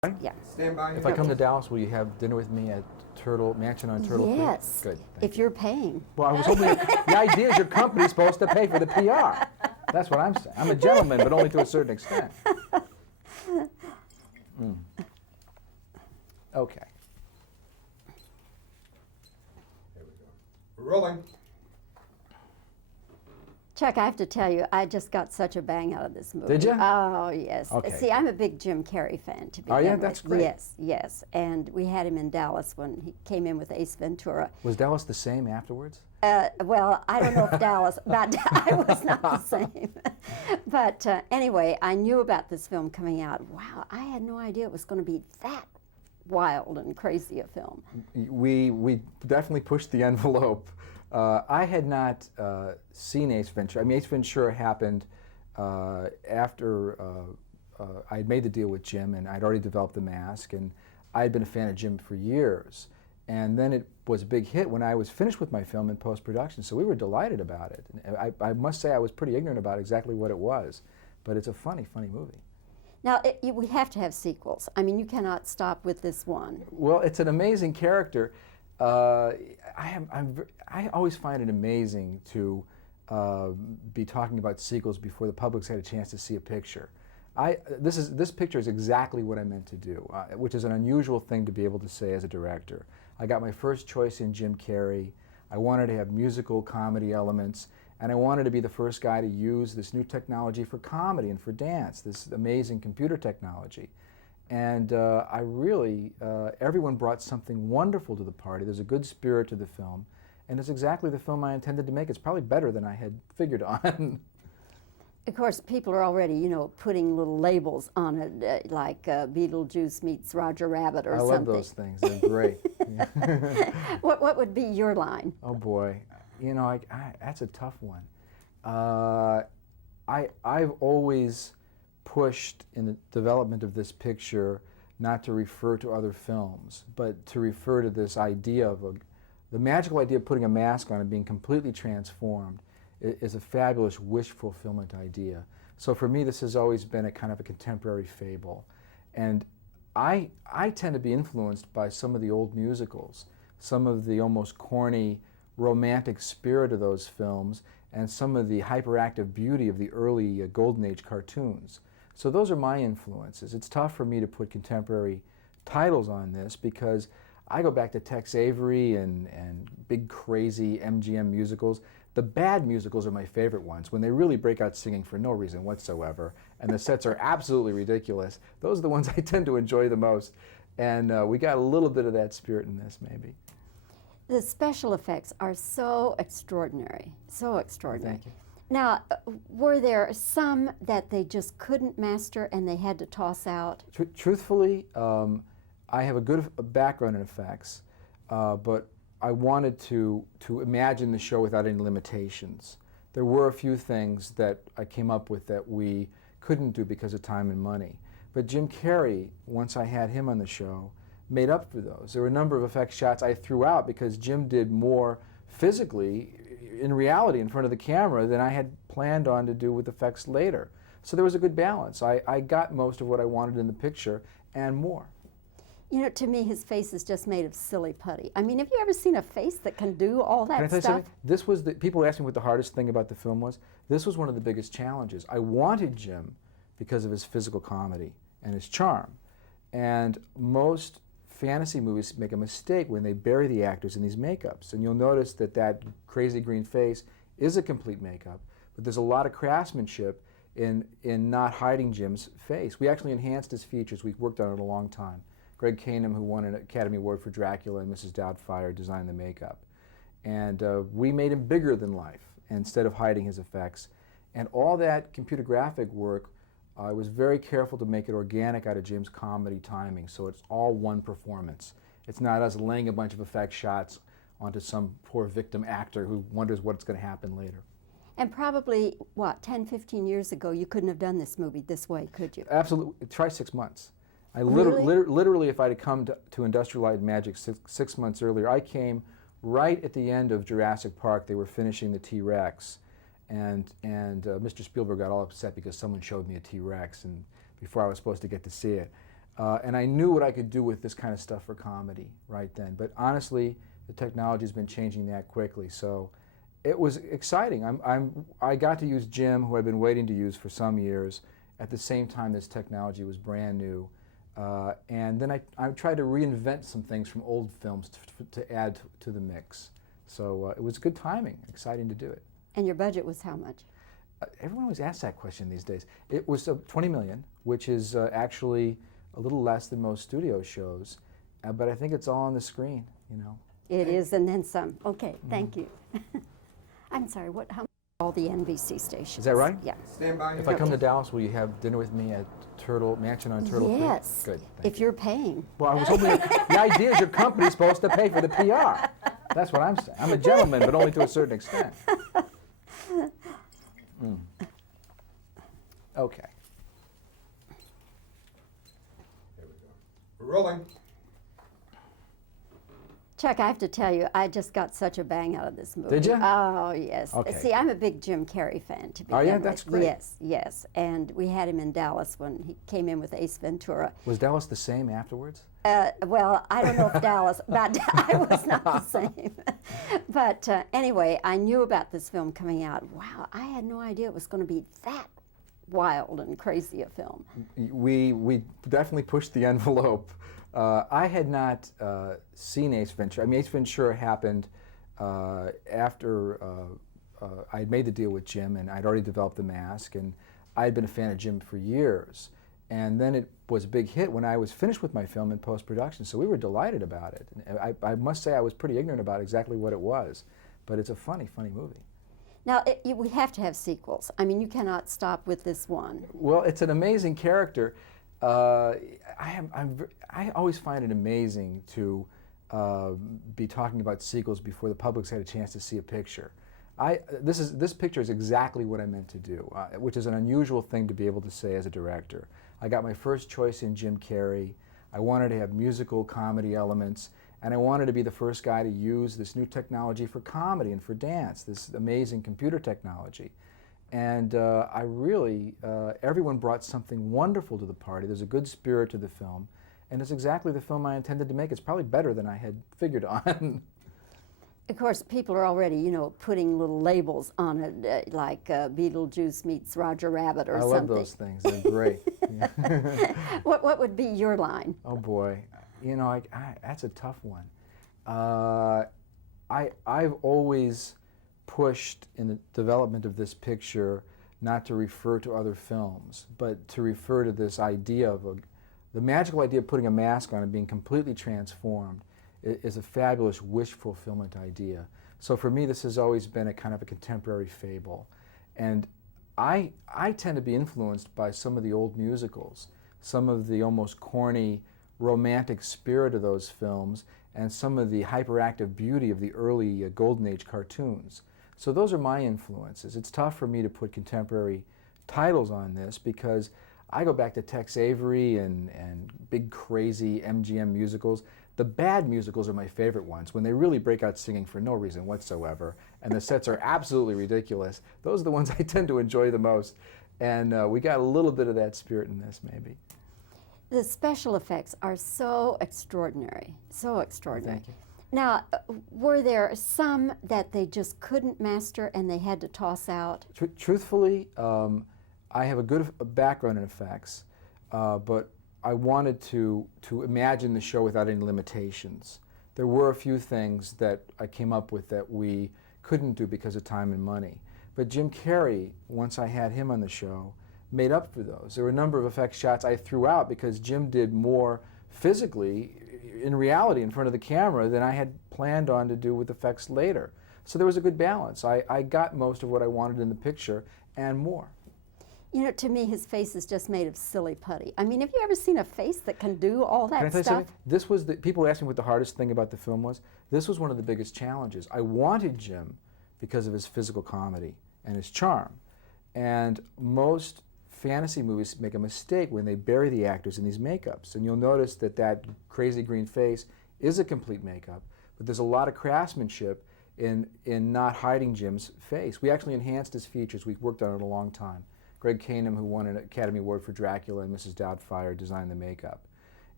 Yeah. Stand by. If I come to Dallas, will you have dinner with me at Turtle Mansion on Turtle Creek? Yes. Good. If you're paying. Well, I was hoping the idea is your company's supposed to pay for the PR. That's what I'm saying. I'm a gentleman, but only to a certain extent. Okay. There we go. We're rolling. Chuck, I have to tell you, I just got such a bang out of this movie. Did you? Oh, yes. Okay. See, I'm a big Jim Carrey fan, to begin Oh, yeah? with. That's great. Yes, yes. And we had him in Dallas when he came in with Ace Ventura. Was Dallas the same afterwards? Well, I don't know if Dallas, but I was not the same. But anyway, I knew about this film coming out. Wow, I had no idea it was going to be that wild and crazy a film. We definitely pushed the envelope. I had not seen Ace Ventura. I mean, Ace Ventura happened after I had made the deal with Jim, and I'd already developed the mask, and I had been a fan of Jim for years. And then it was a big hit when I was finished with my film in post-production, so we were delighted about it. And I must say I was pretty ignorant about exactly what it was, but it's a funny, funny movie. Now, we have to have sequels. I mean, you cannot stop with this one. Well, it's an amazing character. I always find it amazing to be talking about sequels before the public's had a chance to see a picture. This picture is exactly what I meant to do, which is an unusual thing to be able to say as a director. I got my first choice in Jim Carrey. I wanted to have musical comedy elements, and I wanted to be the first guy to use this new technology for comedy and for dance, this amazing computer technology. And I really, everyone brought something wonderful to the party. There's a good spirit to the film, and it's exactly the film I intended to make. It's probably better than I had figured on. Of course, people are already, you know, putting little labels on it, like Beetlejuice meets Roger Rabbit or something. I love those things. They're great. What would be your line? Oh boy, you know, that's a tough one. I've always pushed in the development of this picture not to refer to other films, but to refer to this idea of the magical idea of putting a mask on and being completely transformed is a fabulous wish fulfillment idea. So for me, this has always been a kind of a contemporary fable. And I tend to be influenced by some of the old musicals, some of the almost corny romantic spirit of those films, and some of the hyperactive beauty of the early Golden Age cartoons. So those are my influences. It's tough for me to put contemporary titles on this because I go back to Tex Avery and big crazy MGM musicals. The bad musicals are my favorite ones, when they really break out singing for no reason whatsoever, and the sets are absolutely ridiculous. Those are the ones I tend to enjoy the most, and we got a little bit of that spirit in this, maybe. The special effects are so extraordinary, so extraordinary. Thank you. Now, were there some that they just couldn't master and they had to toss out? Truthfully, I have a good background in effects, but I wanted to imagine the show without any limitations. There were a few things that I came up with that we couldn't do because of time and money. But Jim Carrey, once I had him on the show, made up for those. There were a number of effect shots I threw out because Jim did more physically, in reality, in front of the camera than I had planned on to do with effects later. So there was a good balance. I got most of what I wanted in the picture and more. You know, to me, his face is just made of silly putty. I mean, have you ever seen a face that can do all that Can I tell you stuff? something? This was people asked me what the hardest thing about the film was. This was one of the biggest challenges. I wanted Jim because of his physical comedy and his charm. And most fantasy movies make a mistake when they bury the actors in these makeups. And you'll notice that that crazy green face is a complete makeup, but there's a lot of craftsmanship in not hiding Jim's face. We actually enhanced his features. We've worked on it a long time. Greg Canham, who won an Academy Award for Dracula, and Mrs. Doubtfire designed the makeup. And we made him bigger than life instead of hiding his effects. And all that computer graphic work, I was very careful to make it organic out of Jim's comedy timing, so it's all one performance. It's not us laying a bunch of effect shots onto some poor victim actor who wonders what's going to happen later. And probably, what, 10, 15 years ago, you couldn't have done this movie this way, could you? Absolutely. Try 6 months. I Really? literally, if I'd come to Industrial Light and Magic six months earlier, I came right at the end of Jurassic Park. They were finishing the T-Rex, and Mr. Spielberg got all upset because someone showed me a T-Rex and before I was supposed to get to see it. And I knew what I could do with this kind of stuff for comedy right then. But honestly, the technology has been changing that quickly. So it was exciting. I got to use Jim, who I've been waiting to use for some years, at the same time this technology was brand new. And then I tried to reinvent some things from old films to add to the mix. So it was good timing, exciting to do it. And your budget was how much? Everyone always asks that question these days. It was $20 million, which is actually a little less than most studio shows, but I think it's all on the screen, you know. It is, and then some. Okay, thank you. I'm sorry, how all the NBC stations? Is that right? Yeah. Stand by. If I come to Dallas, will you have dinner with me at Mansion on Turtle Creek? Yes. Good. If you're paying. Well, I was hoping the idea is your company's supposed to pay for the PR. That's what I'm saying. I'm a gentleman, but only to a certain extent. Okay. Here we go. We're rolling. Chuck, I have to tell you, I just got such a bang out of this movie. Did you? Oh, yes. Okay. See, I'm a big Jim Carrey fan, to begin Oh, yeah? with. That's great. Yes, yes. And we had him in Dallas when he came in with Ace Ventura. Was Dallas the same afterwards? Well, I don't know if I was not the same. But anyway, I knew about this film coming out. Wow, I had no idea it was going to be that wild and crazy a film. We definitely pushed the envelope. I had not seen Ace Ventura. I mean, Ace Ventura happened after I had made the deal with Jim, and I'd already developed the mask, and I had been a fan of Jim for years. And then it was a big hit when I was finished with my film in post-production, so we were delighted about it. And I must say I was pretty ignorant about exactly what it was, but it's a funny, funny movie. Now, we have to have sequels. I mean, you cannot stop with this one. Well, it's an amazing character. I always find it amazing to be talking about sequels before the public's had a chance to see a picture. This picture is exactly what I meant to do, which is an unusual thing to be able to say as a director. I got my first choice in Jim Carrey. I wanted to have musical comedy elements, and I wanted to be the first guy to use this new technology for comedy and for dance, this amazing computer technology. And I really, everyone brought something wonderful to the party. There's a good spirit to the film, and it's exactly the film I intended to make. It's probably better than I had figured on. Of course, people are already, you know, putting little labels on it, like Beetlejuice meets Roger Rabbit or something. I love those things. They're great. Yeah. What would be your line? Oh boy, you know, that's a tough one. I've always pushed in the development of this picture not to refer to other films, but to refer to this idea of the magical idea of putting a mask on and being completely transformed is a fabulous wish fulfillment idea. So for me, this has always been a kind of a contemporary fable. And I tend to be influenced by some of the old musicals, some of the almost corny romantic spirit of those films, and some of the hyperactive beauty of the early Golden Age cartoons. So those are my influences. It's tough for me to put contemporary titles on this because I go back to Tex Avery and big crazy MGM musicals. The bad musicals are my favorite ones, when they really break out singing for no reason whatsoever, and the sets are absolutely ridiculous. Those are the ones I tend to enjoy the most, and we got a little bit of that spirit in this, maybe. The special effects are so extraordinary, so extraordinary. Thank you. Now, were there some that they just couldn't master and they had to toss out? Truthfully, I have a good background in effects, but I wanted to imagine the show without any limitations. There were a few things that I came up with that we couldn't do because of time and money. But Jim Carrey, once I had him on the show, made up for those. There were a number of effects shots I threw out because Jim did more physically, in reality, in front of the camera than I had planned on to do with effects later. So there was a good balance. I got most of what I wanted in the picture and more. You know, to me, his face is just made of silly putty. I mean, have you ever seen a face that can do all that Can I tell you stuff? something? This was people asked me what the hardest thing about the film was. This was one of the biggest challenges. I wanted Jim because of his physical comedy and his charm. And most fantasy movies make a mistake when they bury the actors in these makeups. And you'll notice that that crazy green face is a complete makeup, but there's a lot of craftsmanship in not hiding Jim's face. We actually enhanced his features. We've worked on it a long time. Greg Canham, who won an Academy Award for Dracula, and Mrs. Doubtfire designed the makeup.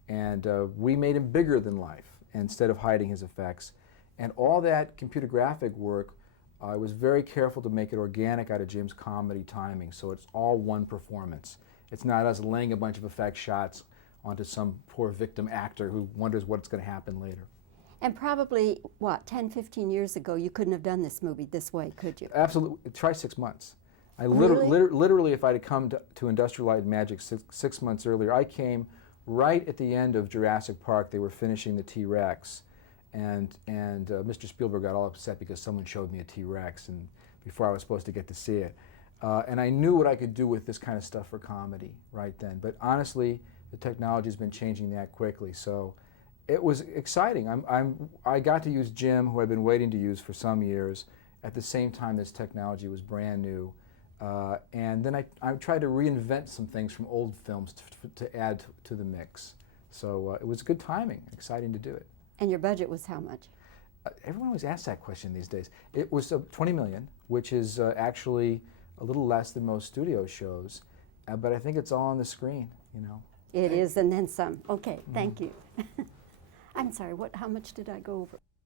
And we made him bigger than life instead of hiding his effects. And all that computer graphic work, I was very careful to make it organic out of Jim's comedy timing, so it's all one performance. It's not us laying a bunch of effect shots onto some poor victim actor who wonders what's going to happen later. And probably, what, 10, 15 years ago, you couldn't have done this movie this way, could you? Absolutely. Try 6 months. I Really? literally, if I'd have come to Industrial Light and Magic six months earlier, I came right at the end of Jurassic Park. They were finishing the T-Rex. And Mr. Spielberg got all upset because someone showed me a T-Rex and before I was supposed to get to see it. And I knew what I could do with this kind of stuff for comedy right then. But honestly, the technology has been changing that quickly. So it was exciting. I got to use Jim, who I've been waiting to use for some years, at the same time this technology was brand new. And then I tried to reinvent some things from old films to add to the mix. So it was good timing, exciting to do it. And your budget was how much? Everyone always asks that question these days. It was $20 million, which is actually a little less than most studio shows, but I think it's all on the screen, you know. It is, and then some. Okay, thank you. I'm sorry, how much did I go over?